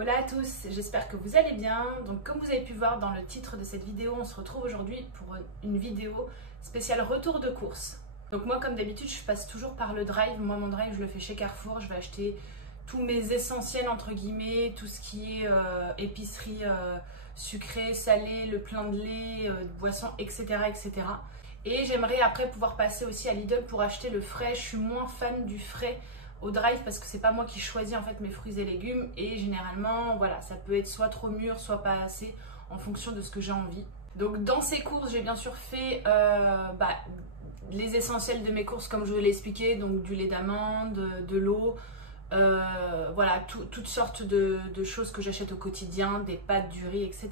Hola à tous, j'espère que vous allez bien. Donc comme vous avez pu voir dans le titre de cette vidéo, on se retrouve aujourd'hui pour une vidéo spéciale retour de course. Donc moi comme d'habitude je passe toujours par le drive. Moi mon drive je le fais chez Carrefour, je vais acheter tous mes essentiels entre guillemets, tout ce qui est épicerie sucrée, salée, le plein de lait, boissons, etc. etc. Et j'aimerais après pouvoir passer aussi à Lidl pour acheter le frais. Je suis moins fan du frais au drive parce que c'est pas moi qui choisis en fait mes fruits et légumes, et généralement voilà, ça peut être soit trop mûr soit pas assez en fonction de ce que j'ai envie. Donc dans ces courses j'ai bien sûr fait les essentiels de mes courses comme je vous l'ai expliqué, donc du lait d'amande, de l'eau, voilà, toutes sortes de choses que j'achète au quotidien, des pâtes, du riz, etc.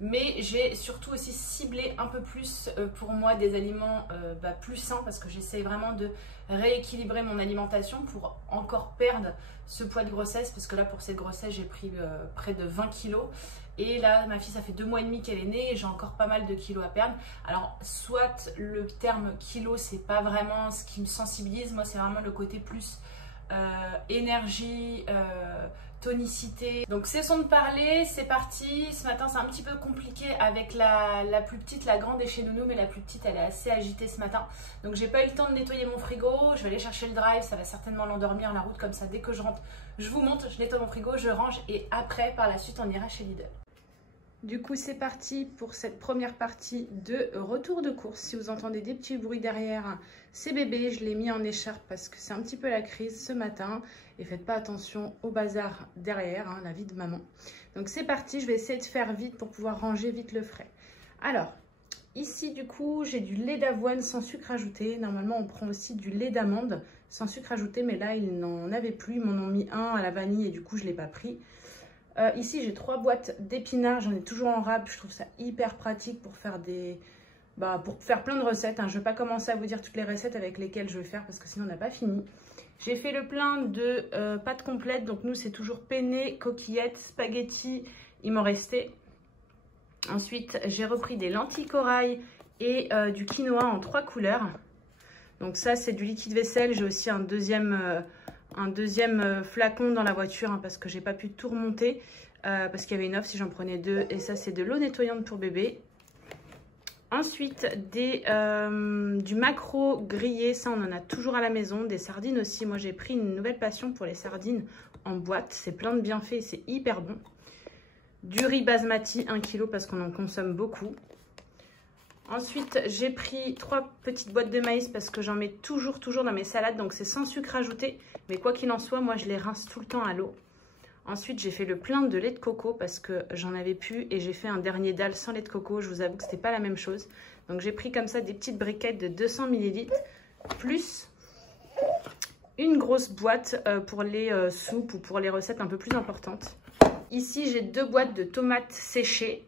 Mais j'ai surtout aussi ciblé un peu plus pour moi des aliments plus sains, parce que j'essaye vraiment de rééquilibrer mon alimentation pour encore perdre ce poids de grossesse, parce que là pour cette grossesse j'ai pris près de 20 kilos. Et là, ma fille, ça fait 2 mois et demi qu'elle est née et j'ai encore pas mal de kilos à perdre. Alors, soit le terme kilo, c'est pas vraiment ce qui me sensibilise. Moi, c'est vraiment le côté plus énergie, tonicité. Donc, cessons de parler, c'est parti. Ce matin, c'est un petit peu compliqué avec la plus petite. La grande est chez Nounou, mais la plus petite, elle est assez agitée ce matin. Donc, j'ai pas eu le temps de nettoyer mon frigo. Je vais aller chercher le drive. Ça va certainement l'endormir la route comme ça. Dès que je rentre, je vous montre, je nettoie mon frigo, je range et après, par la suite, on ira chez Lidl. Du coup, c'est parti pour cette première partie de retour de course. Si vous entendez des petits bruits derrière, c'est bébé. Je l'ai mis en écharpe parce que c'est un petit peu la crise ce matin. Et faites pas attention au bazar derrière, hein, la vie de maman. Donc c'est parti, je vais essayer de faire vite pour pouvoir ranger vite le frais. Alors, ici du coup, j'ai du lait d'avoine sans sucre ajouté. Normalement, on prend aussi du lait d'amande sans sucre ajouté. Mais là, ils n'en avaient plus. Ils m'en ont mis un à la vanille et du coup, je ne l'ai pas pris. Ici j'ai 3 boîtes d'épinards, j'en ai toujours en rab, je trouve ça hyper pratique pour faire pour faire plein de recettes, hein. Je ne vais pas commencer à vous dire toutes les recettes avec lesquelles je vais faire parce que sinon on n'a pas fini. J'ai fait le plein de pâtes complètes, donc nous c'est toujours penne, coquillettes, spaghettis, il m'en restait. Ensuite j'ai repris des lentilles corail et du quinoa en 3 couleurs. Donc ça c'est du liquide vaisselle, j'ai aussi un deuxième flacon dans la voiture, hein, parce que j'ai pas pu tout remonter parce qu'il y avait une offre si j'en prenais 2. Et ça c'est de l'eau nettoyante pour bébé. Ensuite du maquereau grillé, ça on en a toujours à la maison. Des sardines aussi, moi j'ai pris une nouvelle passion pour les sardines en boîte, c'est plein de bienfaits et c'est hyper bon. Du riz basmati 1 kg parce qu'on en consomme beaucoup. Ensuite, j'ai pris 3 petites boîtes de maïs parce que j'en mets toujours dans mes salades. Donc, c'est sans sucre ajouté. Mais quoi qu'il en soit, moi, je les rince tout le temps à l'eau. Ensuite, j'ai fait le plein de lait de coco parce que j'en avais plus. Et j'ai fait un dernier dalle sans lait de coco. Je vous avoue que c'était pas la même chose. Donc, j'ai pris comme ça des petites briquettes de 200 ml. Plus une grosse boîte pour les soupes ou pour les recettes un peu plus importantes. Ici, j'ai 2 boîtes de tomates séchées.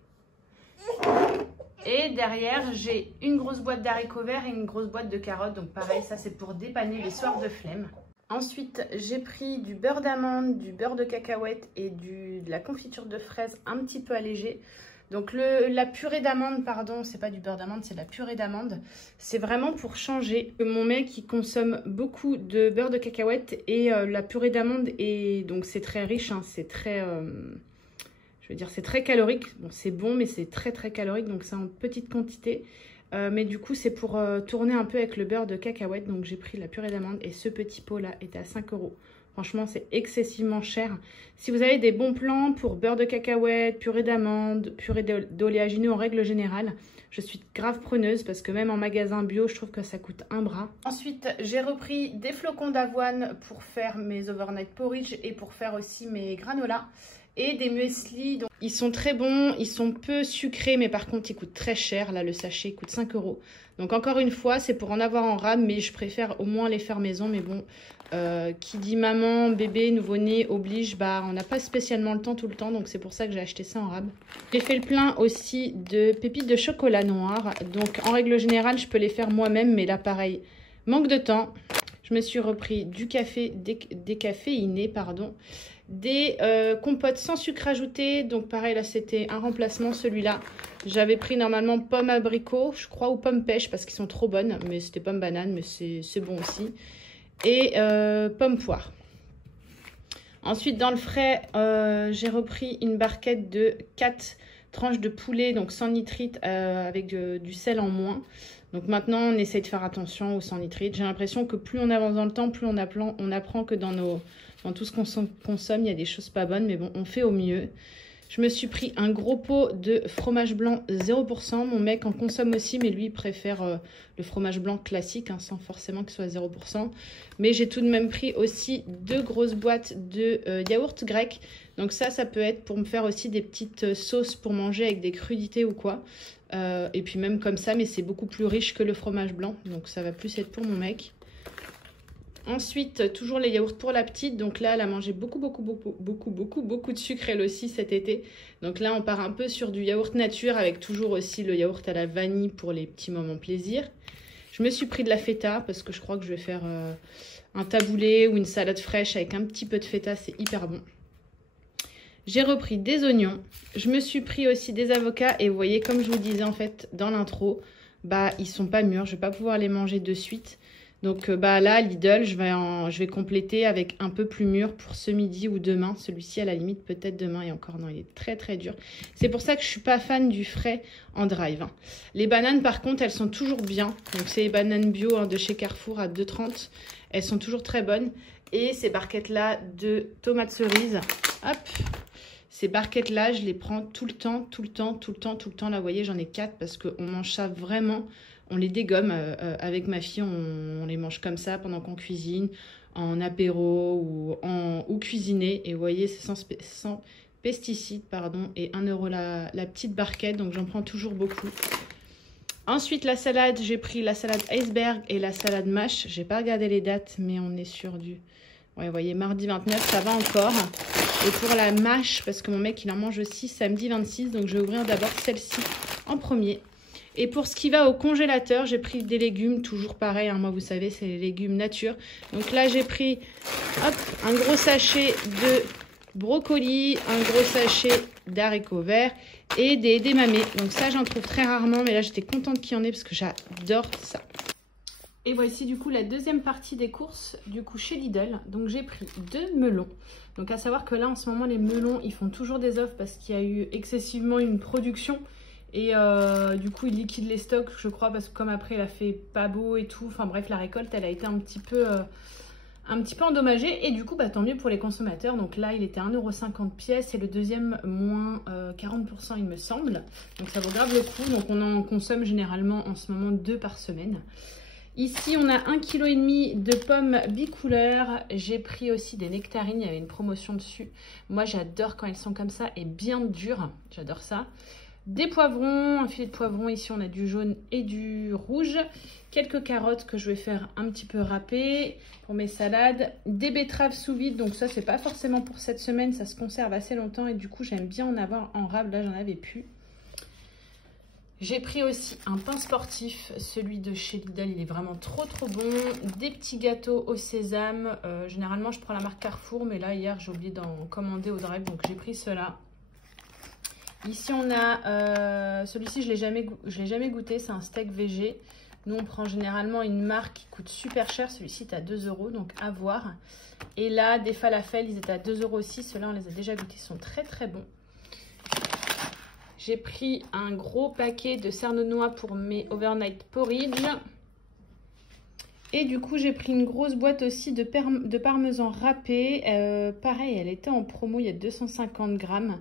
Et derrière, j'ai une grosse boîte d'haricots verts et une grosse boîte de carottes. Donc pareil, ça c'est pour dépanner les soirs de flemme. Ensuite, j'ai pris du beurre d'amande, du beurre de cacahuète et de la confiture de fraises un petit peu allégée. Donc la purée d'amande, pardon, c'est pas du beurre d'amande, c'est de la purée d'amande. C'est vraiment pour changer. Mon mec, il consomme beaucoup de beurre de cacahuète et la purée d'amande. Et donc c'est très riche, hein, c'est très... je veux dire, c'est très calorique. Bon, c'est bon, mais c'est très calorique. Donc, c'est en petite quantité. Mais du coup, c'est pour tourner un peu avec le beurre de cacahuète. Donc, j'ai pris la purée d'amande. Et ce petit pot-là était à 5 €. Franchement, c'est excessivement cher. Si vous avez des bons plans pour beurre de cacahuète, purée d'amande, purée d'oléagineux en règle générale, je suis grave preneuse parce que même en magasin bio, je trouve que ça coûte un bras. Ensuite, j'ai repris des flocons d'avoine pour faire mes overnight porridge et pour faire aussi mes granolas. Et des muesli, donc ils sont très bons, ils sont peu sucrés, mais par contre ils coûtent très cher. Là le sachet coûte 5 €. Donc encore une fois, c'est pour en avoir en rab, mais je préfère au moins les faire maison. Mais bon, qui dit maman, bébé, nouveau-né oblige, on n'a pas spécialement le temps tout le temps, donc c'est pour ça que j'ai acheté ça en rab. J'ai fait le plein aussi de pépites de chocolat noir. Donc en règle générale, je peux les faire moi-même, mais là pareil, manque de temps. Je me suis repris du café décaféiné, pardon. Des compotes sans sucre ajouté. Donc pareil, là c'était un remplacement, celui-là. J'avais pris normalement pomme abricot, je crois, ou pomme pêche parce qu'ils sont trop bonnes. Mais c'était pomme banane, mais c'est bon aussi. Et pomme poire. Ensuite, dans le frais, j'ai repris une barquette de 4 tranches de poulet, donc sans nitrite, avec du sel en moins. Donc maintenant, on essaye de faire attention au sans nitrite. J'ai l'impression que plus on avance dans le temps, plus on apprend que dans tout ce qu'on consomme, il y a des choses pas bonnes. Mais bon, on fait au mieux. Je me suis pris un gros pot de fromage blanc 0%. Mon mec en consomme aussi, mais lui, il préfère le fromage blanc classique, hein, sans forcément que ce soit 0%. Mais j'ai tout de même pris aussi 2 grosses boîtes de yaourt grec. Donc ça peut être pour me faire aussi des petites sauces pour manger avec des crudités ou quoi. Et puis même comme ça, mais c'est beaucoup plus riche que le fromage blanc. Donc ça va plus être pour mon mec. Ensuite, toujours les yaourts pour la petite. Donc là, elle a mangé beaucoup de sucre elle aussi cet été. Donc là, on part un peu sur du yaourt nature avec toujours aussi le yaourt à la vanille pour les petits moments plaisir. Je me suis pris de la feta parce que je crois que je vais faire un taboulé ou une salade fraîche avec un petit peu de feta. C'est hyper bon. J'ai repris des oignons. Je me suis pris aussi des avocats. Et vous voyez, comme je vous disais en fait dans l'intro, bah ils sont pas mûrs. Je vais pas pouvoir les manger de suite. Donc là, Lidl, je vais compléter avec un peu plus mûr pour ce midi ou demain. Celui-ci, à la limite, peut-être demain. Et encore, non, il est très, très dur. C'est pour ça que je ne suis pas fan du frais en drive. Hein. Les bananes, par contre, elles sont toujours bien. Donc, c'est les bananes bio hein, de chez Carrefour à 2,30. Elles sont toujours très bonnes. Et ces barquettes-là de tomates cerises, hop, ces barquettes-là, je les prends tout le temps. Là, vous voyez, j'en ai 4 parce qu'on mange ça vraiment... On les dégomme avec ma fille, on les mange comme ça pendant qu'on cuisine, en apéro ou cuisiné. Et vous voyez, c'est sans pesticides, pardon, et 1 € la petite barquette, donc j'en prends toujours beaucoup. Ensuite, la salade, j'ai pris la salade iceberg et la salade mâche. J'ai pas regardé les dates, mais on est sur du... Ouais, vous voyez, mardi 29, ça va encore. Et pour la mâche, parce que mon mec, il en mange aussi samedi 26, donc je vais ouvrir d'abord celle-ci en premier. Et pour ce qui va au congélateur, j'ai pris des légumes, toujours pareil, hein, moi vous savez, c'est les légumes nature. Donc là, j'ai pris un gros sachet de brocoli, un gros sachet d'haricots verts et des edamame. Donc ça, j'en trouve très rarement, mais là, j'étais contente qu'il y en ait parce que j'adore ça. Et voici du coup la deuxième partie des courses du coup chez Lidl. Donc j'ai pris 2 melons. Donc à savoir que là, en ce moment, les melons, ils font toujours des offres parce qu'il y a eu excessivement une production. Et du coup, il liquide les stocks, je crois, parce que comme après, il a fait pas beau et tout. Enfin bref, la récolte, elle a été un petit peu endommagée. Et du coup, bah, tant mieux pour les consommateurs. Donc là, il était à 1,50 € pièce et le deuxième, moins 40%, il me semble. Donc ça vaut grave le coup. Donc on en consomme généralement en ce moment 2 par semaine. Ici, on a 1,5 kg de pommes bicouleurs. J'ai pris aussi des nectarines, il y avait une promotion dessus. Moi, j'adore quand elles sont comme ça et bien dures. J'adore ça. Des poivrons, un filet de poivrons, ici on a du jaune et du rouge. Quelques carottes que je vais faire un petit peu râper pour mes salades. Des betteraves sous vide, donc ça c'est pas forcément pour cette semaine, ça se conserve assez longtemps et du coup j'aime bien en avoir en râpe, là j'en avais plus. J'ai pris aussi un pain sportif, celui de chez Lidl, il est vraiment trop bon. Des petits gâteaux au sésame, généralement je prends la marque Carrefour, mais là hier j'ai oublié d'en commander au drive, donc j'ai pris cela. Ici, on a celui-ci, je l'ai jamais goûté, c'est un steak végé. Nous, on prend généralement une marque qui coûte super cher. Celui-ci est à 2 €, donc à voir. Et là, des falafels, ils étaient à 2 € aussi. Ceux-là, on les a déjà goûtés, ils sont très bons. J'ai pris un gros paquet de cernes-noix pour mes overnight porridge. Et du coup, j'ai pris une grosse boîte aussi de parmesan râpé. Pareil, elle était en promo, il y a 250 grammes.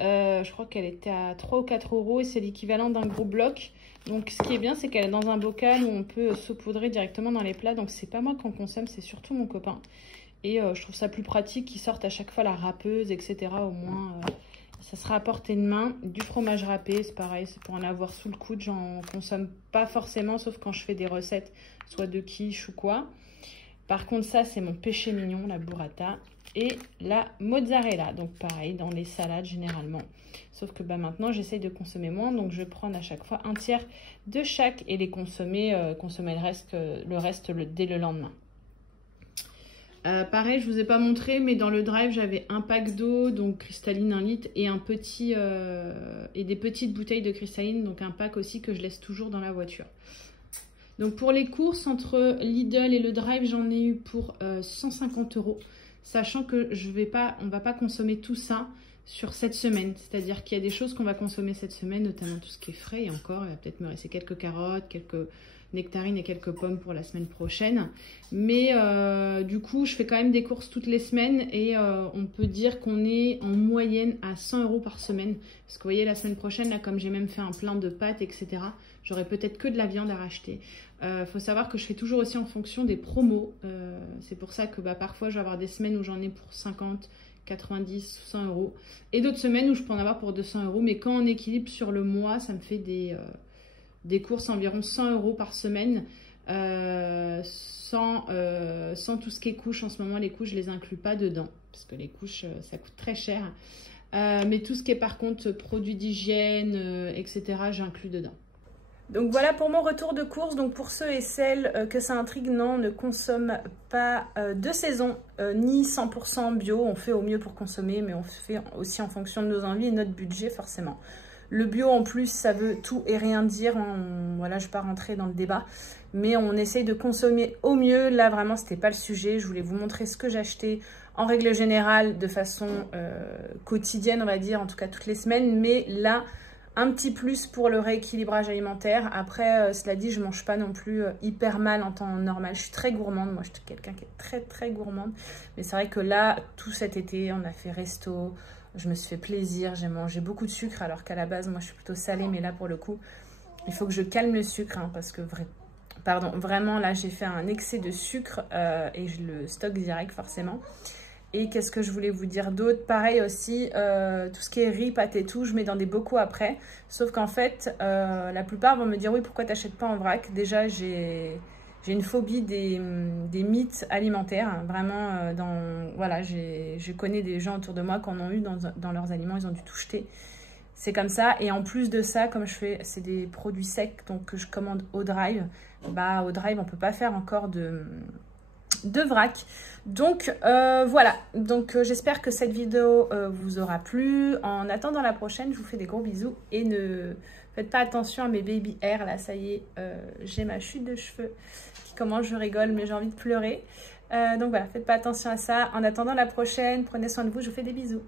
Je crois qu'elle était à 3 ou 4 € et c'est l'équivalent d'un gros bloc. Donc ce qui est bien, c'est qu'elle est dans un bocal où on peut saupoudrer directement dans les plats. Donc c'est pas moi qui en consomme, c'est surtout mon copain. Et je trouve ça plus pratique qu'ils sortent à chaque fois la râpeuse, etc. Au moins, ça sera à portée de main. Du fromage râpé, c'est pareil, c'est pour en avoir sous le coude. J'en consomme pas forcément, sauf quand je fais des recettes, soit de quiche ou quoi. Par contre, ça, c'est mon péché mignon, la burrata. Et la mozzarella, donc pareil, dans les salades généralement. Sauf que maintenant, j'essaye de consommer moins. Donc, je vais prendre à chaque fois un tiers de chaque et les consommer le reste dès le lendemain. Pareil, je ne vous ai pas montré, mais dans le drive, j'avais un pack d'eau, donc cristalline 1 litre, et et des petites bouteilles de cristalline, donc un pack aussi que je laisse toujours dans la voiture. Donc pour les courses, entre Lidl et le drive, j'en ai eu pour 150 €. sachant que on va pas consommer tout ça sur cette semaine. C'est-à-dire qu'il y a des choses qu'on va consommer cette semaine, notamment tout ce qui est frais. Et encore, il va peut-être me rester quelques carottes, quelques nectarines et quelques pommes pour la semaine prochaine. Mais du coup, je fais quand même des courses toutes les semaines et on peut dire qu'on est en moyenne à 100 € par semaine. Parce que vous voyez, la semaine prochaine, là, comme j'ai même fait un plein de pâtes, etc., j'aurai peut-être que de la viande à racheter. Faut savoir que je fais toujours aussi en fonction des promos. C'est pour ça que parfois, je vais avoir des semaines où j'en ai pour 50, 90, 100 € et d'autres semaines où je peux en avoir pour 200 €. Mais quand on équilibre sur le mois, ça me fait des courses environ 100 € par semaine, sans tout ce qui est couches. En ce moment, les couches, je les inclus pas dedans parce que les couches, ça coûte très cher. Mais tout ce qui est par contre produits d'hygiène, etc., j'inclus dedans. Donc voilà pour mon retour de course. Donc pour ceux et celles que ça intrigue, non, on ne consomme pas de saison ni 100% bio. On fait au mieux pour consommer, mais on fait aussi en fonction de nos envies et notre budget forcément. Le bio en plus, ça veut tout et rien dire. Voilà, je ne vais pas rentrer dans le débat, mais on essaye de consommer au mieux. Là vraiment, c'était pas le sujet. Je voulais vous montrer ce que j'achetais en règle générale de façon quotidienne, on va dire, en tout cas toutes les semaines. Mais là, un petit plus pour le rééquilibrage alimentaire. Après, cela dit, je ne mange pas non plus hyper mal en temps normal. Je suis très gourmande. Moi, je suis quelqu'un qui est très, très gourmande. Mais c'est vrai que là, tout cet été, on a fait resto. Je me suis fait plaisir. J'ai mangé beaucoup de sucre. Alors qu'à la base, moi, je suis plutôt salée. Mais là, pour le coup, il faut que je calme le sucre. Hein, parce que vraiment, là, j'ai fait un excès de sucre. Et je le stocke direct, forcément. Et qu'est-ce que je voulais vous dire d'autre? Pareil aussi, tout ce qui est riz, pâtes et tout, je mets dans des bocaux après. Sauf qu'en fait, la plupart vont me dire, oui, pourquoi tu n'achètes pas en vrac? Déjà, j'ai une phobie des mythes alimentaires. Hein. Vraiment, voilà, je connais des gens autour de moi qui en ont eu dans leurs aliments, ils ont dû tout jeter. C'est comme ça. Et en plus de ça, comme je fais, c'est des produits secs, donc que je commande au drive. Au drive, on ne peut pas faire encore de vrac. Donc voilà, donc j'espère que cette vidéo vous aura plu. En attendant la prochaine, je vous fais des gros bisous et ne faites pas attention à mes baby hairs. Là, ça y est, j'ai ma chute de cheveux qui commence, je rigole, mais j'ai envie de pleurer. Donc voilà, faites pas attention à ça. En attendant la prochaine, prenez soin de vous, je vous fais des bisous.